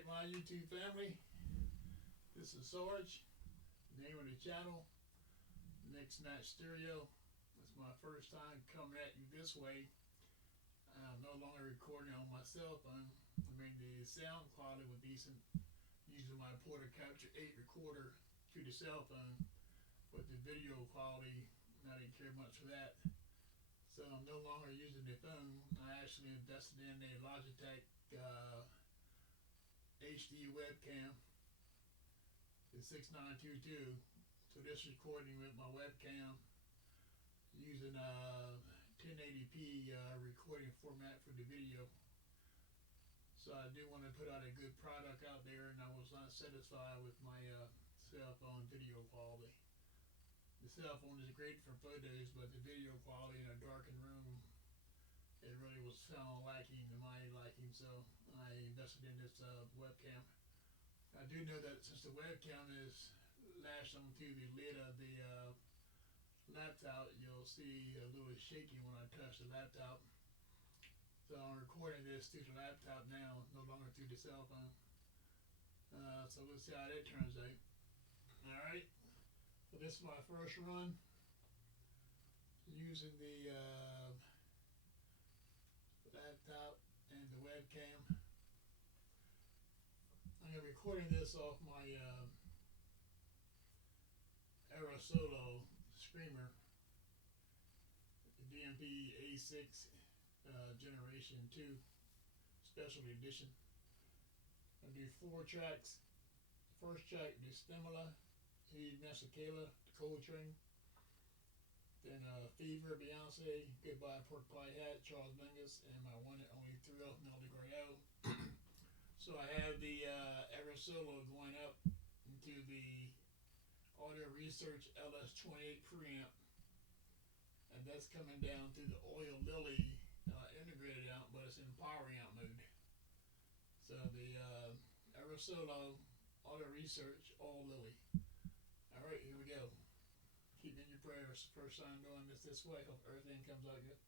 right, my YouTube family, this is Sarge. Name of the channel, Next Match Stereo. It's my first time coming at you this way. I'm no longer recording on my cell phone. I mean, the sound quality was decent using my Porter Capture 8 recorder to the cell phone, but the video quality, I didn't care much for that. So I'm no longer using the phone. I actually invested in a Logitech HD webcam, the C922. So this recording with my webcam using a 1080p recording format for the video. So I do want to put out a good product out there, and I was not satisfied with my cell phone video quality. The cell phone is great for photos, but the video quality in a darkened room, it really was found lacking in my liking, so I invested in this webcam. I do know that since the webcam is lashed onto the lid of the laptop, you'll see a little shaking when I touch the laptop. So I'm recording this through the laptop now, no longer through the cell phone. So we'll see how that turns out. Alright, so this is my first run using the laptop and the webcam. I'm recording this off my Eversolo streamer, the DMP A6 Generation 2 Special Edition. I do 4 tracks. First track, the Stimula, He Mesicala, the Coltrane. Then Fever, Beyonce, Goodbye Pork Pie Hat, Charles Mingus, and my one and only thrill, Melody Gardell. So I have the Eversolo going up into the Audio Research LS28 preamp, and that's coming down through the Oililly integrated amp, but it's in power amp mode. So the Eversolo Audio Research Oililly. All right, here we go. Keep in your prayers. First time doing this way. Hope everything comes out good.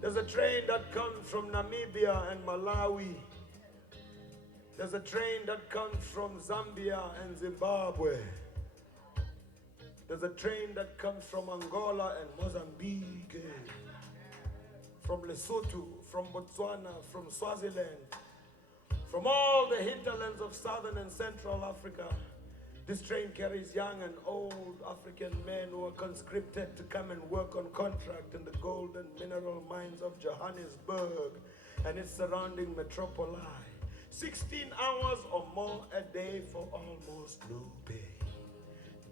There's a train that comes from Namibia and Malawi. There's a train that comes from Zambia and Zimbabwe. There's a train that comes from Angola and Mozambique, from Lesotho, from Botswana, from Swaziland, from all the hinterlands of southern and central Africa. This train carries young and old African men who are conscripted to come and work on contract in the gold and mineral mines of Johannesburg and its surrounding metropoli. 16 hours or more a day for almost no pay.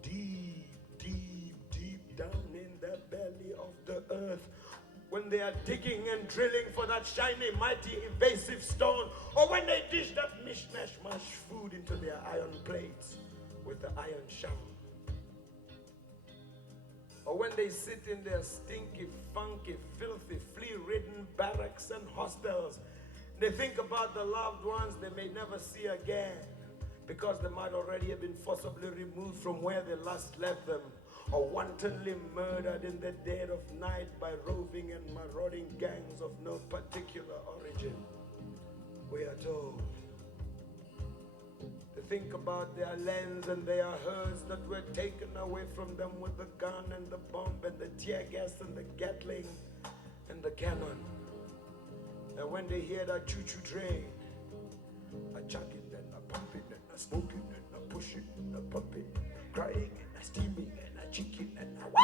Deep, deep, deep down in the belly of the earth, when they are digging and drilling for that shiny, mighty, evasive stone, or when they dish that mishmash mash food into their iron plates with the iron shovel, or when they sit in their stinky, funky, filthy, flea-ridden barracks and hostels, they think about the loved ones they may never see again because they might already have been forcibly removed from where they last left them, or wantonly murdered in the dead of night by roving and marauding gangs of no particular origin. We are told to think about their lands and their herds that were taken away from them with the gun and the bomb and the tear gas and the Gatling and the cannon. And when they hear that choo-choo train, a chucking and a pumping and a smoking and a pushing and a pumping, a crying and a steaming and a chicken and a wah.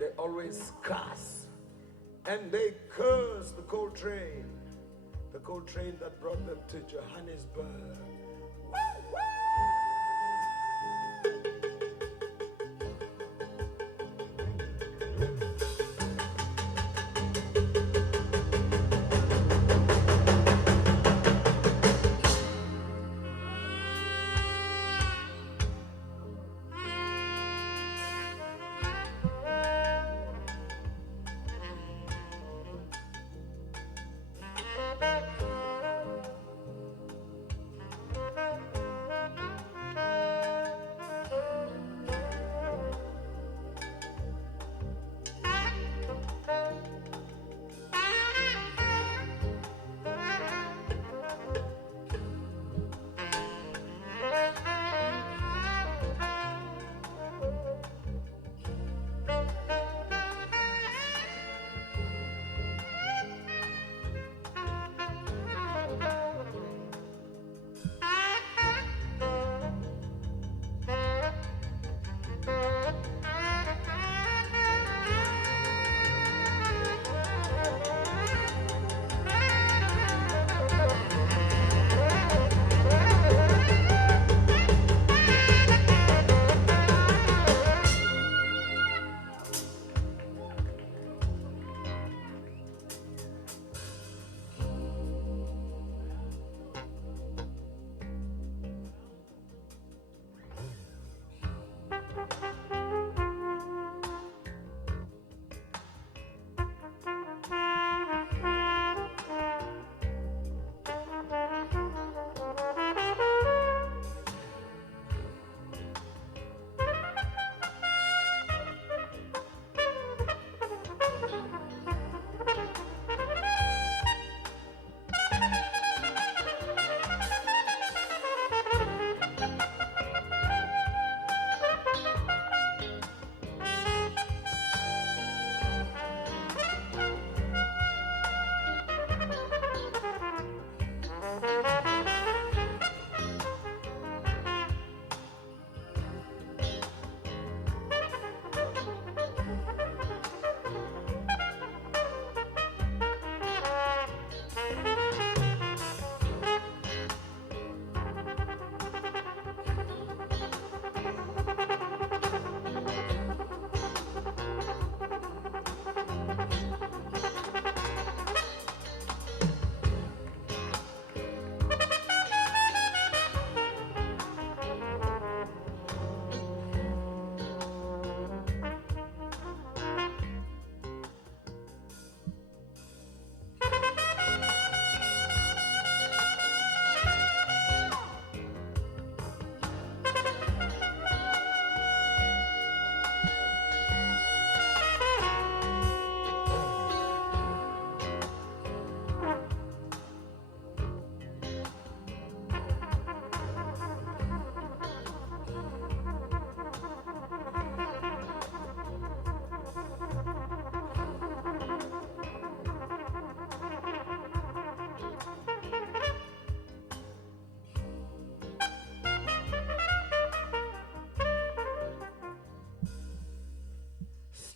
They always cuss and they curse the coal train that brought them to Johannesburg.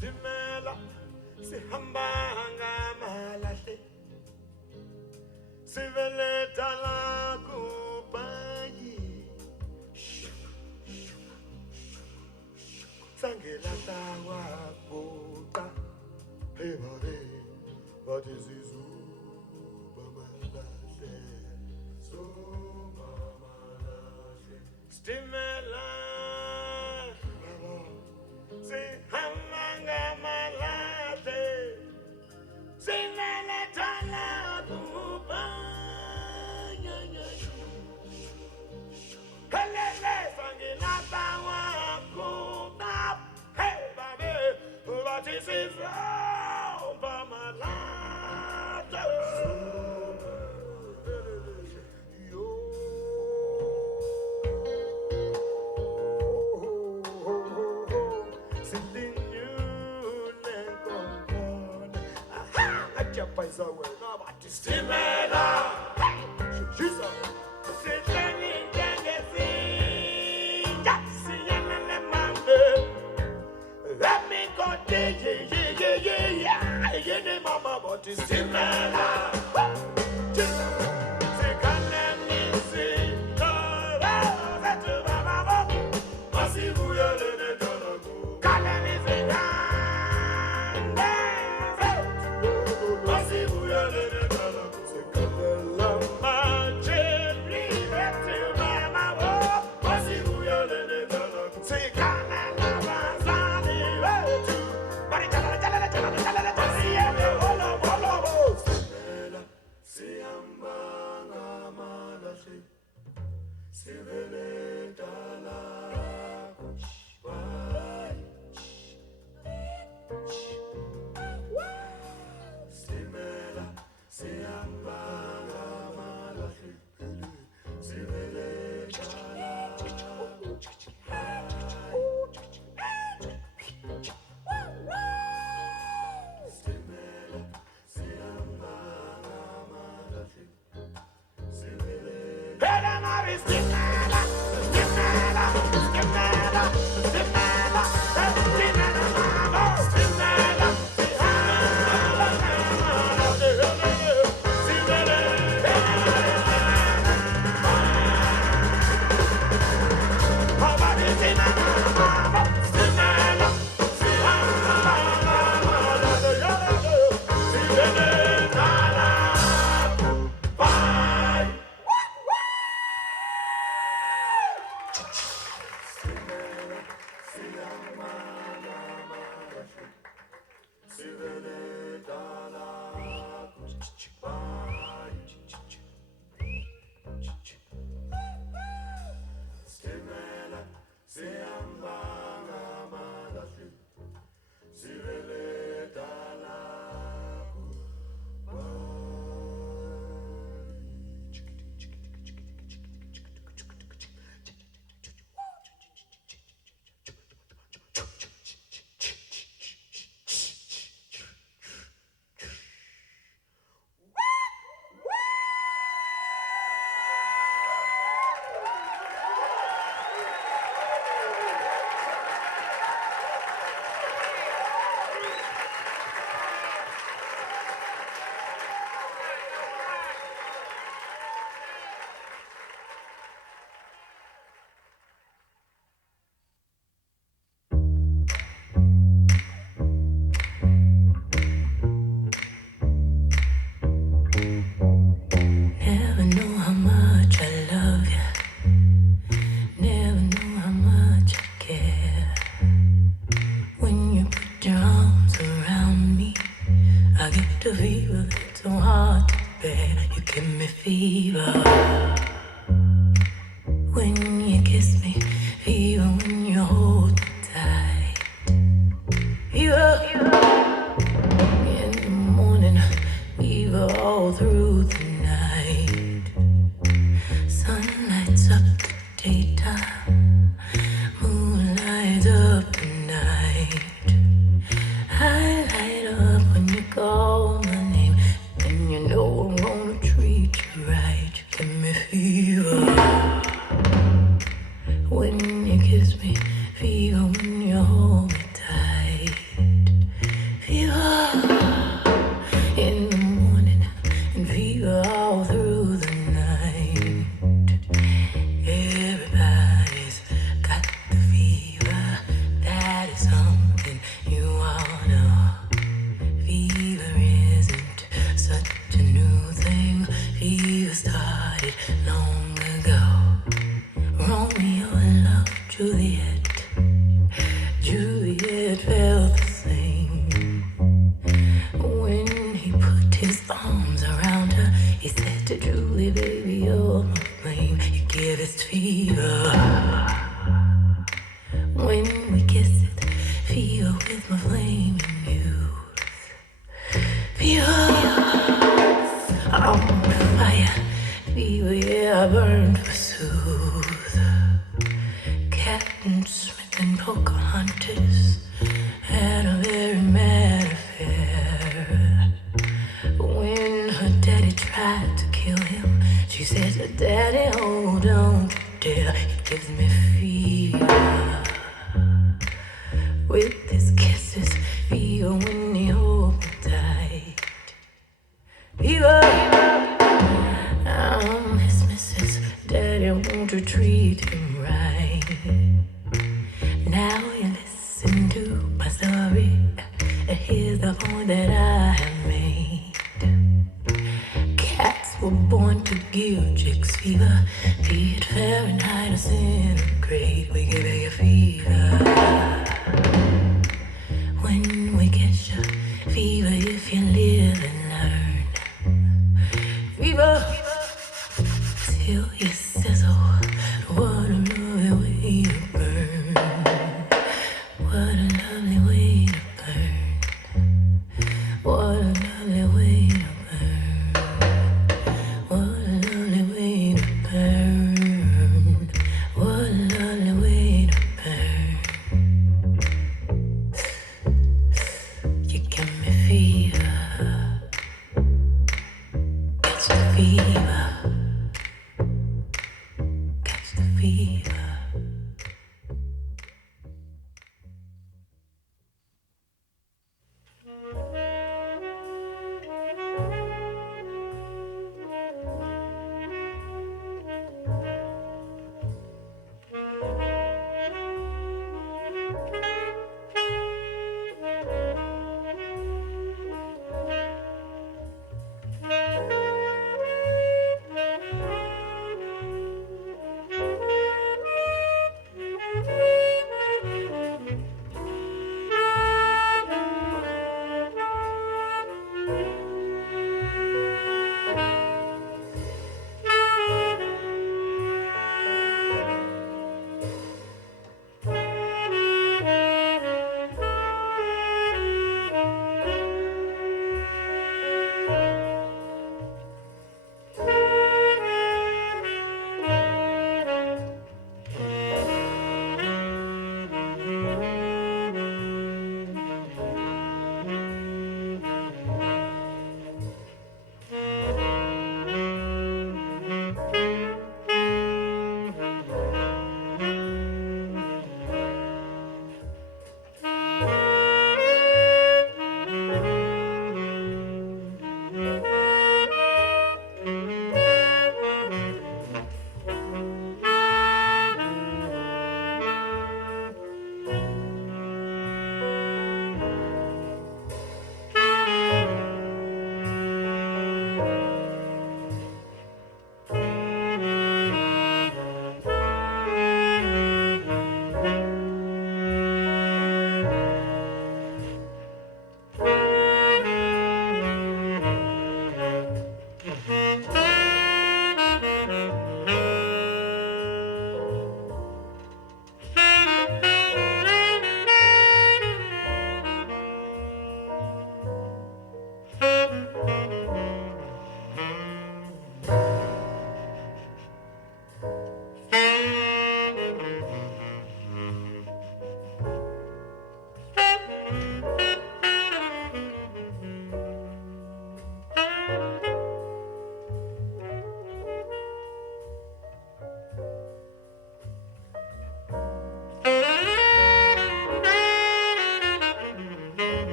Stimela sihamba ngamalahle siveleta la kubayi sangela tawa buka hey bore what is izu bamalahle so bamalahle stimela sihamba ngamalahle siveleta la kubayi helele sangela tawa buka hey baby what is izu bamalahle Paisa we na batistimela shiza sitani ngezi jasi yanele mande let me go ye mama batistimela sikane nisi kala zetu baba masibu yele ne tono kala nisi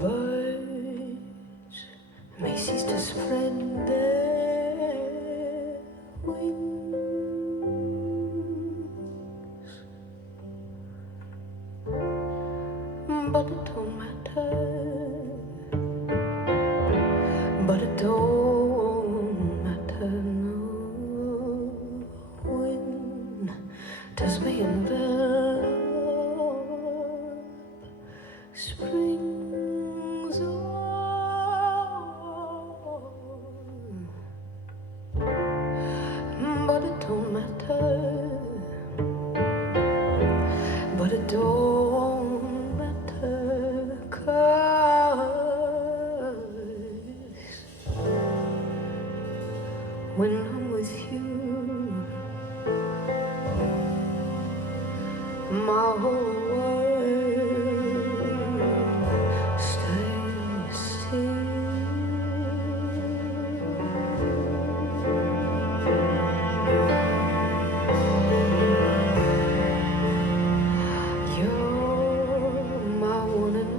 Birds may cease to spread their wings, but it don't matter, but it don't matter, no. Winter's may envelop spring's on, but it don't matter, but it don't matter, 'cause when I'm with you, my whole world stays still. You're my one and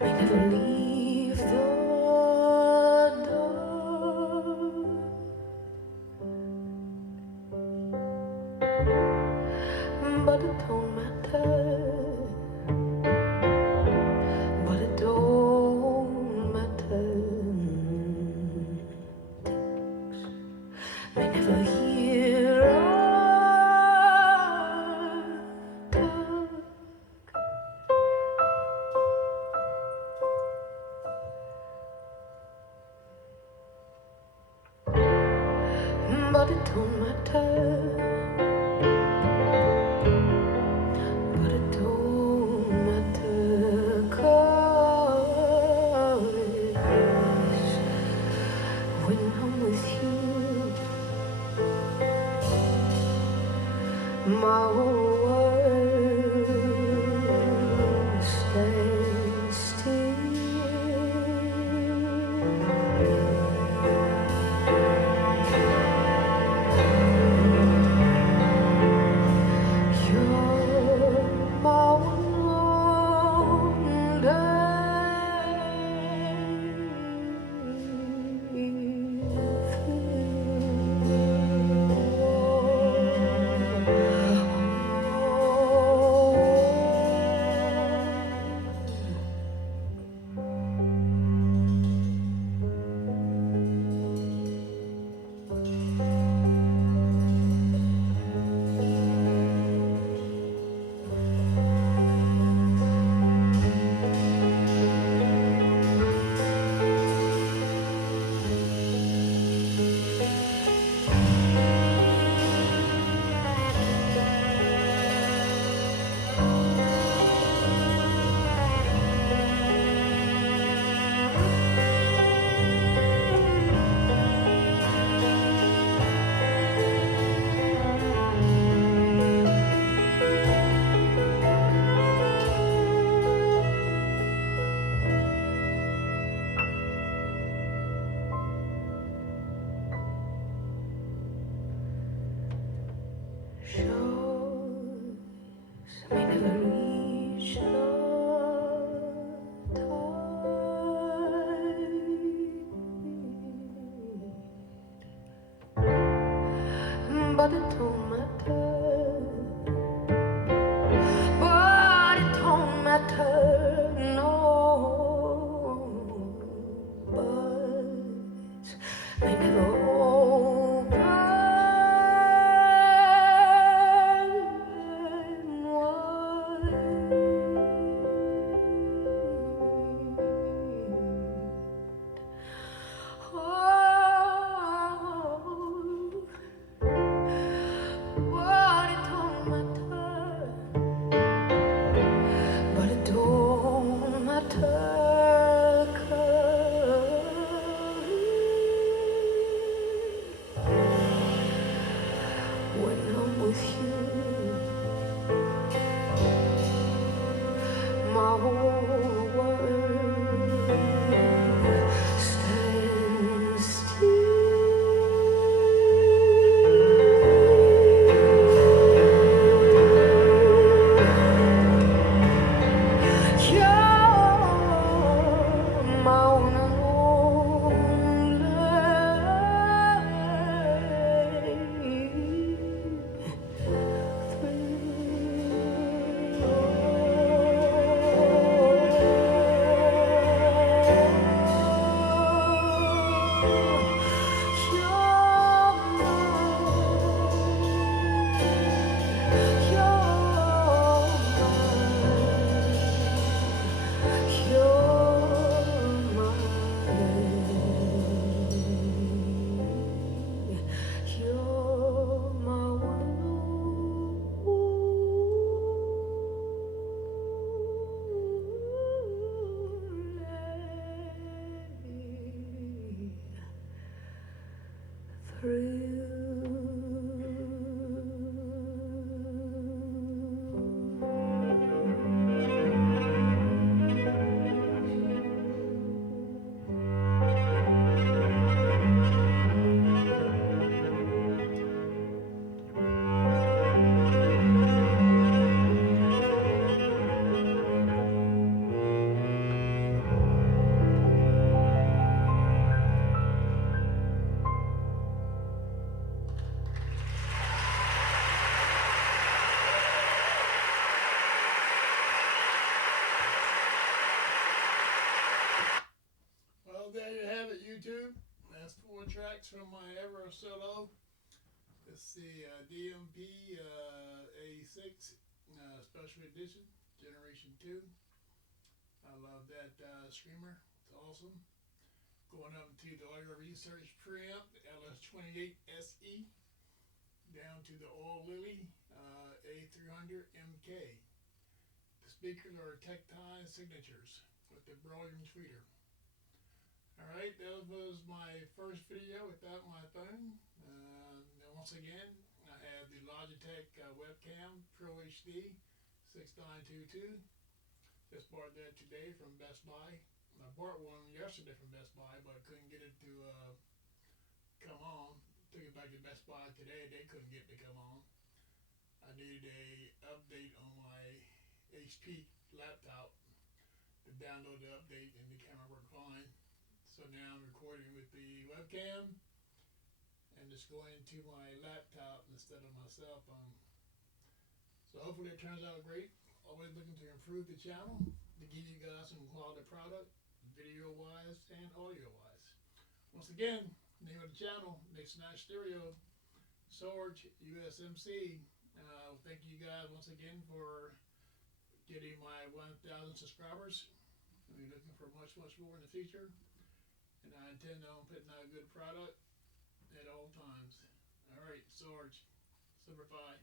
may never leave the door, but it don't matter, but it don't matter. Ticks may never hear our talk, but it don't matter, but it don't matter, 'cause when I'm with you, my whole world stays still. You're my Shores may never reach the tide, but it don't matter, but it don't matter, no. Birds may never open when I'm with you. whole world stands still. You're my one and you're my one and Well, there you have it, YouTube. That's 4 tracks from my Eversolo. It's the DMP A6 Special Edition, Generation 2. I love that screamer. It's awesome. Going up to the Audio Research preamp, the LS28SE, down to the Oililly A300MK. The speakers are Tectine Signatures with the Brilliant tweeter. Alright, that was my first video without my phone. Once again, I have the Logitech webcam Pro HD 6922. Just bought that today from Best Buy. I bought one yesterday from Best Buy, but couldn't get it to come on. Took it back to Best Buy today. They couldn't get it to come on. I needed a update on my HP laptop to download the update, and the camera worked fine. So now I'm recording with the webcam and just going to my laptop instead of my cell phone. So hopefully it turns out great. Always looking to improve the channel to give you guys some quality product, video wise and audio wise. Once again, name of the channel, Mix Nash Stereo, Sarge USMC. Thank you guys once again for getting my 1,000 subscribers. I'll be looking for much more in the future. And I intend on putting out a good product at all times. Alright, Sarge, Superfly.